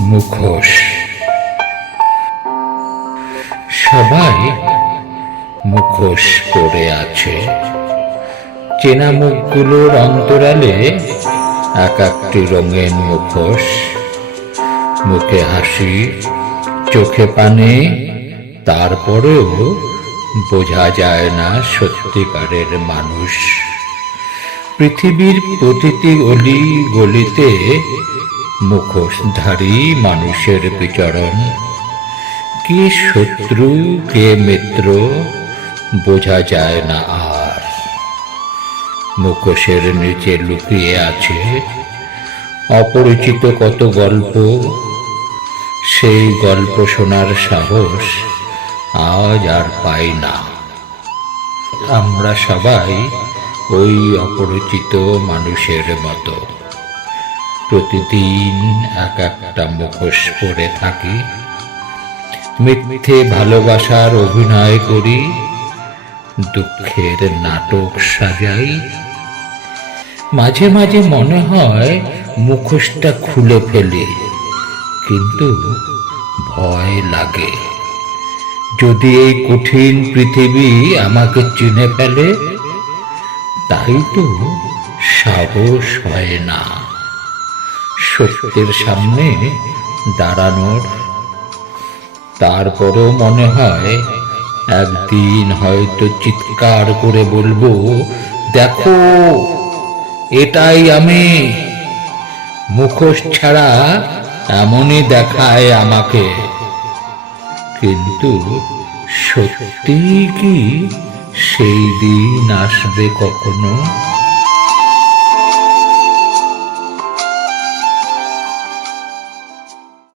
মুখোশ। সবাই মুখোশ পরে আছে। চেনা মুখগুলোর অন্তরালে এক একটি রঙের মুখোশ। মুখে হাসি, চোখে পানে, তারপরেও বোঝা যায় না সত্যিকারের মানুষ। পৃথিবীর প্রতিটি অলি গলিতে মুখোশধারী মানুষের বিচরণ। কে শত্রু, কে মিত্র, বোঝা যায় না আর। মুখোশের নিচে লুকিয়ে আছে অপরিচিত কত গল্প। সেই গল্প শোনার সাহস আজ আর পাই না। আমরা সবাই ওই অপরিচিত মানুষের মতো। প্রতিদিন এক একটা মুখোশ পরে থাকি। মিথ্যে ভালোবাসার অভিনয় করি, দুঃখের নাটক সাজাই। মাঝে মাঝে মনে হয় মুখোশটা খুলে ফেলি, কিন্তু ভয় লাগে। যদি এই কঠিন পৃথিবী আমাকে চিনে ফেলে, তাই তো সাহস হয় না। সত্যের সামনে দাঁড়ানোর। তারপরও মনে হয়, একদিন হয়তো চিৎকার করে বলব, দেখো, এটাই আমি। মুখোশ ছাড়া এমনই দেখায় আমাকে। কিন্তু সত্যি কি সেই দিন আসবে কখনো?